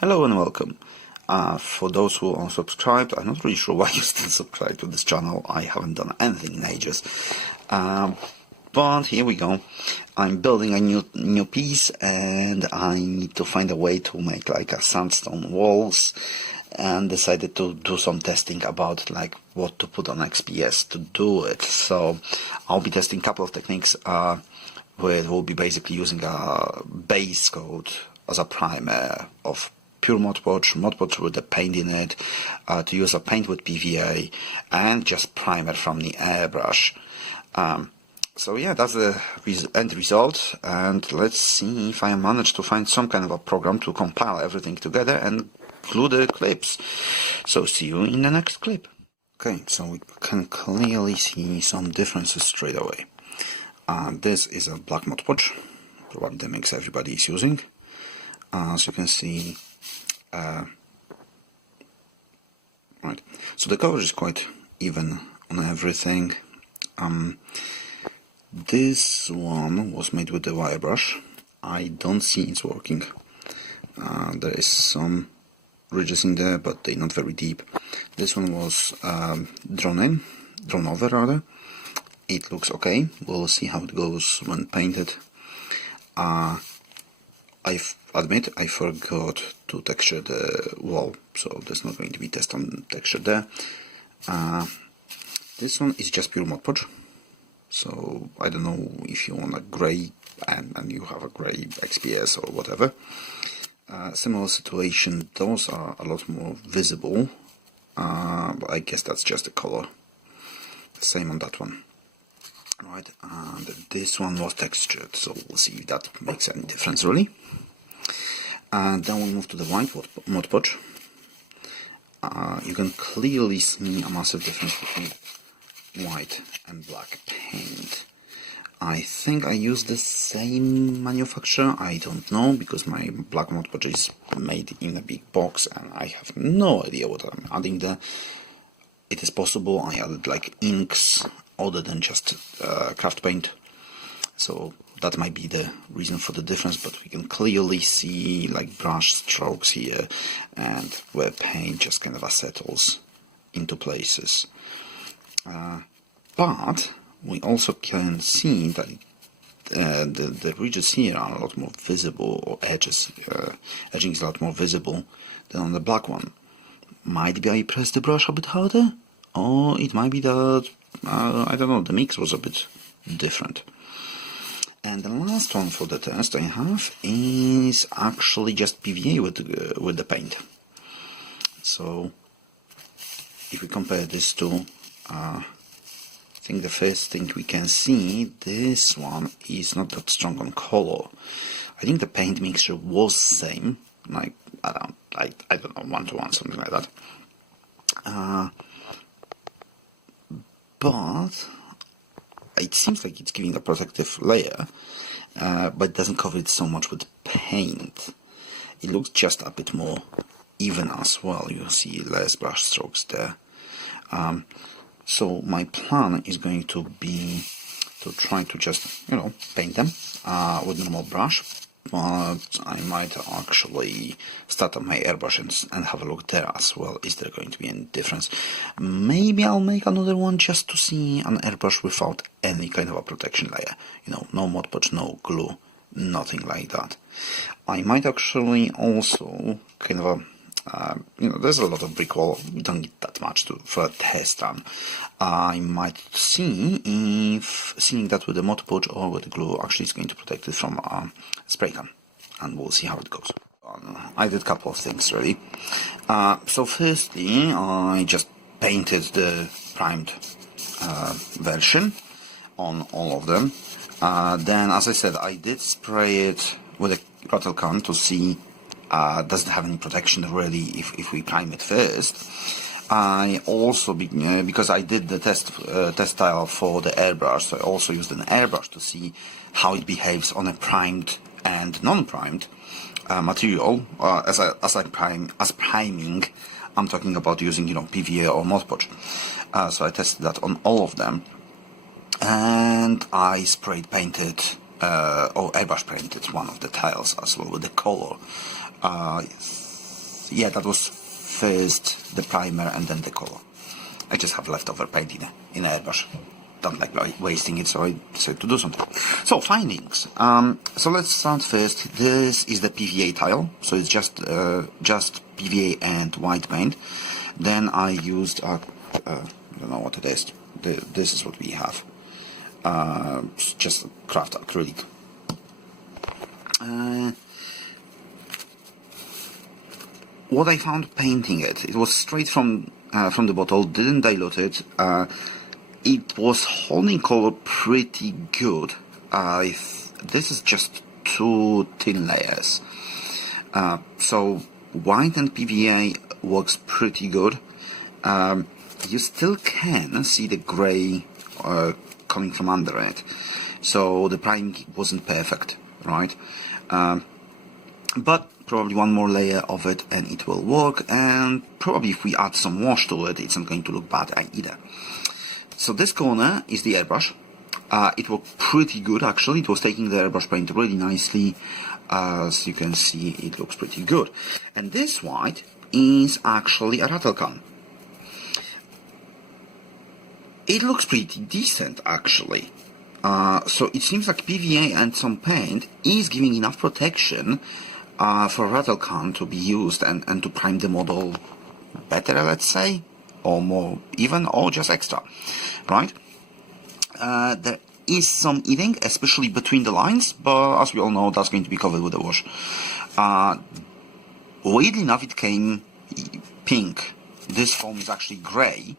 Hello and welcome. For those who are subscribed, I'm not really sure why you still subscribe to this channel. I haven't done anything in ages. But here we go. I'm building a new piece and I need to find a way to make like a sandstone walls, and decided to do some testing about like what to put on XPS to do it. So I'll be testing a couple of techniques where we'll be basically using a base coat as a primer of pure Mod Podge with the paint in it, to use a paint with PVA, and just primer from the airbrush. So yeah, that's the end result, and let's see if I manage to find some kind of a program to compile everything together and glue the clips. So see you in the next clip. Okay, so we can clearly see some differences straight away. This is a black Mod Podge, what the mix everybody is using. As you can see, right, so the coverage is quite even on everything. This one was made with the wire brush. I don't see it's working. There is some ridges in there, but they're not very deep. This one was drawn over rather. It looks okay. We'll see how it goes when painted. I admit I forgot to texture the wall, so there's not going to be test on texture there. This one is just pure Mod Podge, so I don't know if you want a grey and you have a grey XPS or whatever. Similar situation, those are a lot more visible, but I guess that's just the color. Same on that one. Right, and this one was textured, so we'll see if that makes any difference really. And then we'll move to the white Mod Podge. You can clearly see a massive difference between white and black paint. I think I use the same manufacturer, I don't know, because my black Mod Podge is made in a big box and I have no idea what I'm adding there. It is possible I added like inks other than just craft paint, so that might be the reason for the difference, but we can clearly see like brush strokes here and where paint just kind of settles into places. But we also can see that the ridges here are a lot more visible, or edges, edging is a lot more visible than on the black one. Might be I pressed the brush a bit harder, or it might be that I don't know, the mix was a bit different. And the last one for the test I have is actually just PVA with the paint. So if we compare these two, I think the first thing we can see, this one is not that strong on color. I think the paint mixture was same, like I don't know, 1-to-1, something like that. But it seems like it's giving a protective layer, but it doesn't cover it so much with paint. It looks just a bit more even as well. You see less brush strokes there. So my plan is going to be to try to just, paint them with normal brush, but I might actually start on my airbrush and have a look there as well. Is there going to be any difference? Maybe I'll make another one just to see an airbrush without any kind of a protection layer. No Mod Podge, no glue, nothing like that. I might actually also kind of there's a lot of brick wall, we don't need that much for a test run. I might see if sealing that with the Mod Podge or with the glue actually is going to protect it from a spray can, and we'll see how it goes. I did a couple of things really. So firstly, I just painted the primed version on all of them. Then, as I said, I did spray it with a rattle can to see does it have any protection really if we prime it first. I also, because I did the test tile for the airbrush, so I also used an airbrush to see how it behaves on a primed and non-primed material. As priming, I'm talking about using PVA or Mod Podge. So I tested that on all of them, and I painted or airbrush painted one of the tiles as well with the color. I yeah, that was first the primer and then the color. I just have leftover paint in airbrush. Don't like wasting it, so I decided to do something. So findings. So let's start first. This is the PVA tile, so it's just PVA and white paint. Then I used I don't know what it is. This is what we have. Just craft acrylic. What I found painting it was straight from the bottle. Didn't dilute it. It was holding color pretty good. This is just 2 thin layers. So white and PVA works pretty good. You still can see the gray coming from under it. So the priming wasn't perfect, right? But probably one more layer of it and it will work. And probably if we add some wash to it, it's not going to look bad either. So this corner is the airbrush. It worked pretty good actually. It was taking the airbrush paint really nicely. As you can see, it looks pretty good. And this white is actually a rattle can. It looks pretty decent actually. So it seems like PVA and some paint is giving enough protection for a rattle can to be used and to prime the model better, let's say, or more even, or just extra, right? There is some eating, especially between the lines, but as we all know, that's going to be covered with a wash. Weirdly enough, it came pink. This foam is actually grey,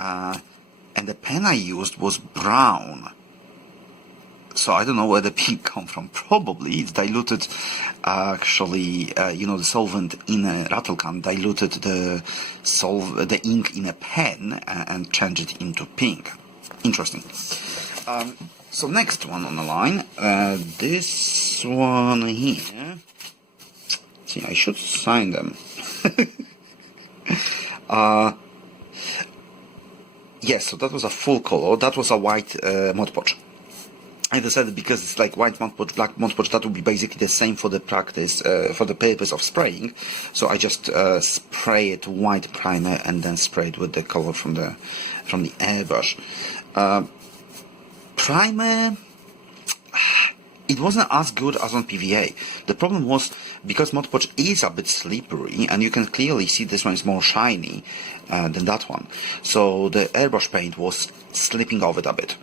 and the pen I used was brown. So I don't know where the pink come from. Probably it's diluted. Actually, the solvent in a rattle can diluted the ink in a pen and changed it into pink. Interesting. So next one on the line, this one here. See, I should sign them. Yes, so that was a full color. That was a white Mod Podge. I decided because it's like white Mod Podge, black Mod Podge, that would be basically the same for the practice, for the purpose of spraying. So I just spray it white primer and then spray it with the color from the airbrush. Primer, it wasn't as good as on PVA. The problem was because Mod Podge is a bit slippery, and you can clearly see this one is more shiny than that one. So the airbrush paint was slipping off it a bit.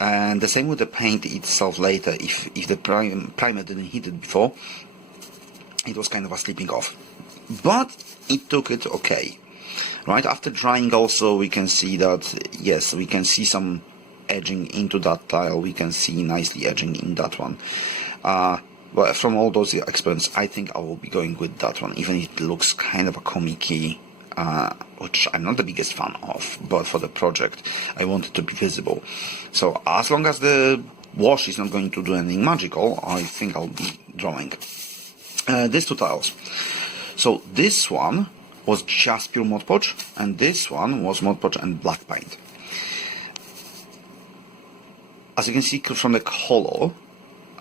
And the same with the paint itself later. If the primer didn't hit it before, it was kind of a slipping off. But it took it okay. Right, after drying also we can see that, yes, we can see some edging into that tile. We can see nicely edging in that one. But from all those experiments, I think I will be going with that one, even if it looks kind of a comic-y, which I'm not the biggest fan of, but for the project I want it to be visible. So as long as the wash is not going to do anything magical, I think I'll be drawing these 2 tiles. So this one was just pure Mod Podge, and this one was Mod Podge and black paint. As you can see from the color,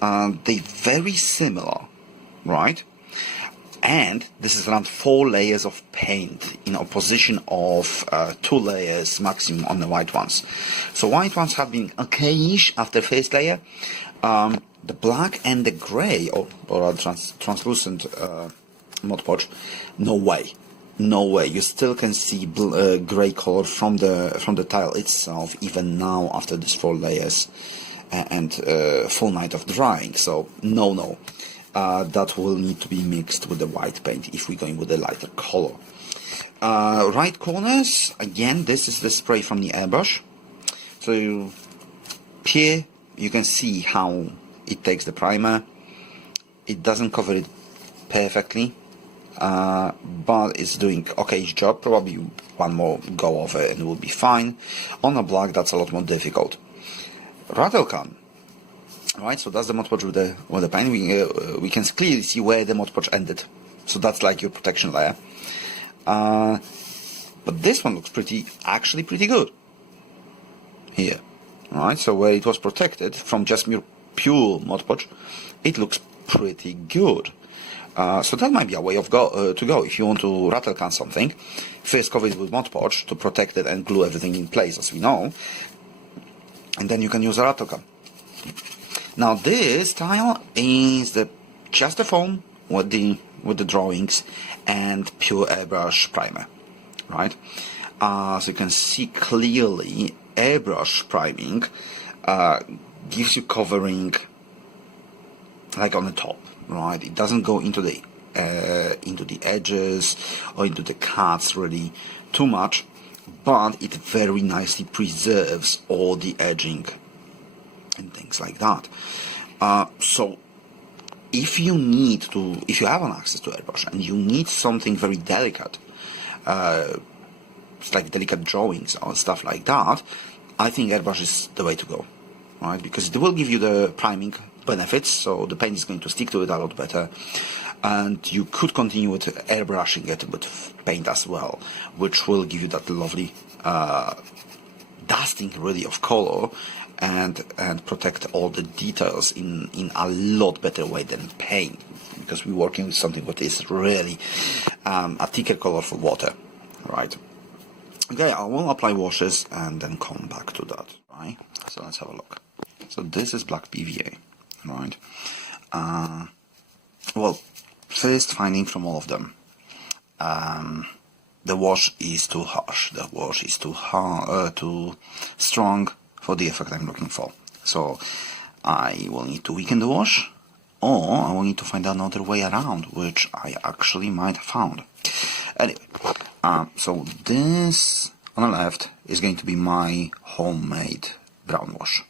they're very similar, right? And this is around 4 layers of paint in opposition of 2 layers maximum on the white ones. So white ones have been okayish after first layer. The black and the grey, or translucent Mod Podge, no way. No way. You still can see grey color from the tile itself, even now after these 4 layers and full night of drying. So no. That will need to be mixed with the white paint if we're going with a lighter color. Right corners, again, this is the spray from the airbrush. So here you can see how it takes the primer. It doesn't cover it perfectly, but it's doing okay-ish job. Probably one more go of it and it will be fine. On a black, that's a lot more difficult. Rattle can. Right, so that's the Mod Podge with the paint. We can clearly see where the Mod Podge ended. So that's like your protection layer. But this one looks actually pretty good. Here. Right, so where it was protected from just pure Mod Podge, it looks pretty good. So that might be a way of to go if you want to rattle can something. First cover it with Mod Podge to protect it and glue everything in place, as we know, and then you can use a rattle can. Now this tile is just the foam with the drawings and pure airbrush primer, right? So you can see clearly airbrush priming gives you covering like on the top, right? It doesn't go into the edges or into the cuts really too much, but it very nicely preserves all the edging and things like that. So if you have an access to airbrush and you need something very delicate, like delicate drawings or stuff like that, I think airbrush is the way to go, right? Because it will give you the priming benefits, so the paint is going to stick to it a lot better, and you could continue with airbrushing it with paint as well, which will give you that lovely dusting really of color and protect all the details in a lot better way than paint, because we're working with something that is really a thicker colorful water, right? Okay, I will apply washes and then come back to that, right? So let's have a look. So this is black PVA, right? Well, first finding from all of them, the wash is too harsh. The wash is too strong for the effect I'm looking for. So I will need to weaken the wash, or I will need to find another way around, which I actually might have found. Anyway, so this on the left is going to be my homemade brown wash.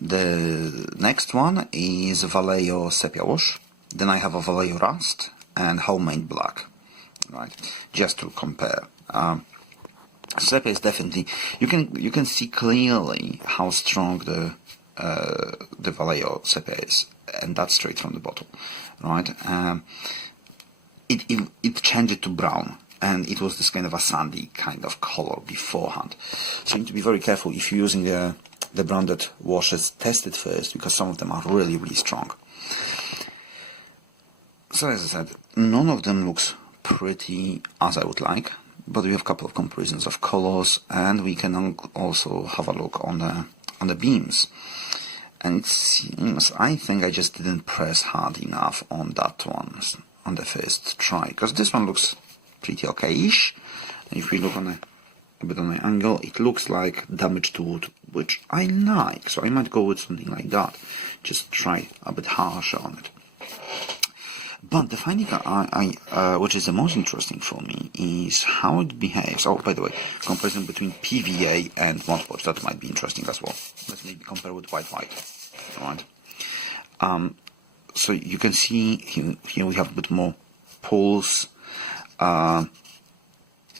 The next one is Vallejo sepia wash. Then I have a Vallejo rust and homemade black, right? Just to compare. Sepia is definitely, you can see clearly how strong the Vallejo sepia is, and that's straight from the bottle, right? It changed to brown, and it was this kind of a sandy kind of color beforehand. So you need to be very careful if you're using the branded washes. Test it first, because some of them are really, really strong. So as I said, none of them looks pretty as I would like, but we have a couple of comparisons of colors, and we can also have a look on the beams. And it seems, I think I just didn't press hard enough on that one on the first try, because this one looks pretty okay-ish. If we look on a bit on the angle, it looks like damage to wood, which I like, so I might go with something like that. Just try a bit harsher on it. But the finding which is the most interesting for me is how it behaves. Oh, by the way, comparison between PVA and Modpodge, that might be interesting as well. Let's maybe compare with white, right? So you can see here we have a bit more pulls, and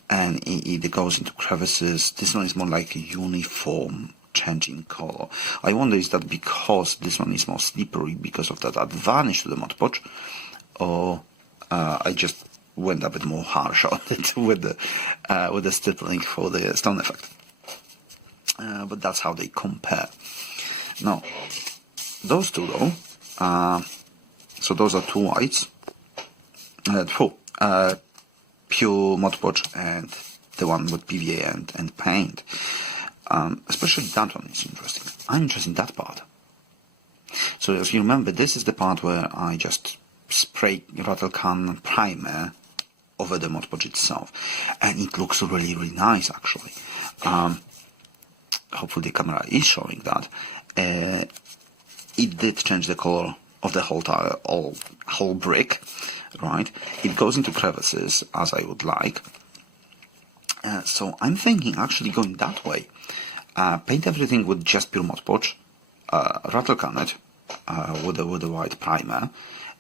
it goes into crevices. This one is more like a uniform changing color. I wonder, is that because this one is more slippery because of that advantage to the Modpodge, or I just went a bit more harsh on it with the stippling for the stone effect. But that's how they compare. Now, those two though, so those are two whites, pure Mod Podge and the one with PVA and paint. Especially that one is interesting. I'm interested in that part. So if you remember, this is the part where I just spray rattle can primer over the Mod Podge itself, and it looks really, really nice actually. Hopefully the camera is showing that. It did change the color of the whole tile, whole brick, right? It goes into crevices as I would like. So I'm thinking actually going that way. Paint everything with just pure Mod Podge, rattle can it with a white primer,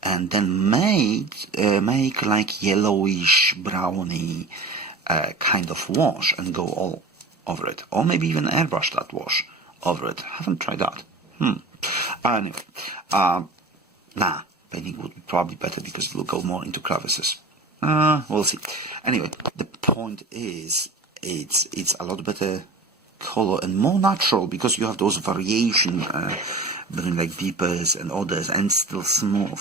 and then make like yellowish, browny kind of wash and go all over it, or maybe even airbrush that wash over it. Haven't tried that. Anyway, painting would be probably better because it will go more into crevices. We'll see. Anyway, the point is, it's a lot better color and more natural because you have those variation between like deepers and others, and still smooth.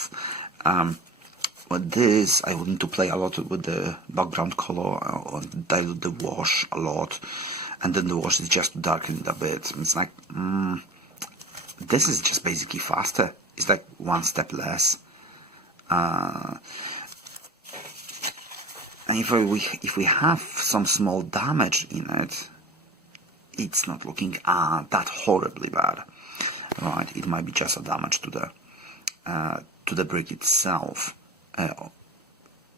with this, I would need to play a lot with the background color or dilute the wash a lot, and then the wash is just to darken it a bit. It's like, this is just basically faster. It's like one step less. And if we have some small damage in it, it's not looking that horribly bad, right? It might be just a damage to the brick itself.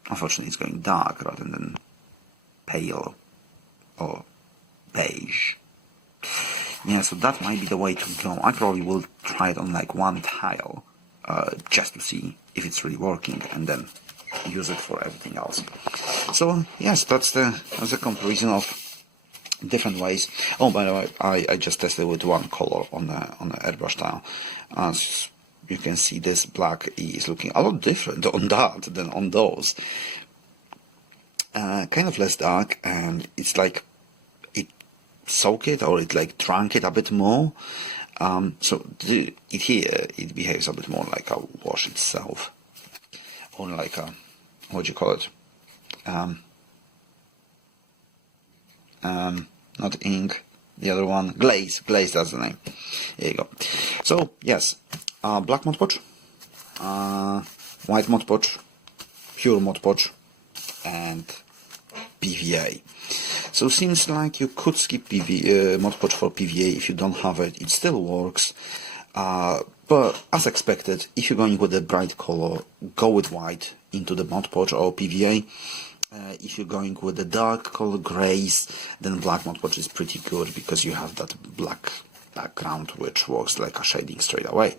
Unfortunately, it's going dark rather than pale or beige. Yeah, so that might be the way to go. I probably will try it on like one tile, just to see if it's really working, and then use it for everything else. So yes, that's the comparison of different ways. Oh, by the way, I just tested with one color on the airbrush tile. As you can see, this black is looking a lot different on that than on those. Kind of less dark, and it's like it soaked it, or it like drank it a bit more. So it behaves a bit more like a wash itself, or like a, what do you call it? Not ink, the other one, glaze, that's the name. There you go. So yes, black Mod Podge, white Mod Podge, pure Mod Podge, and PVA. So seems like you could skip Mod Podge for PVA if you don't have it. It still works, but as expected, if you're going with a bright color, go with white into the Mod Podge or PVA. If you're going with the dark color grays, then black Mod Podge is pretty good because you have that black background which works like a shading straight away.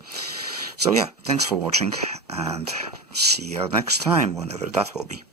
So yeah, thanks for watching, and see you next time, whenever that will be.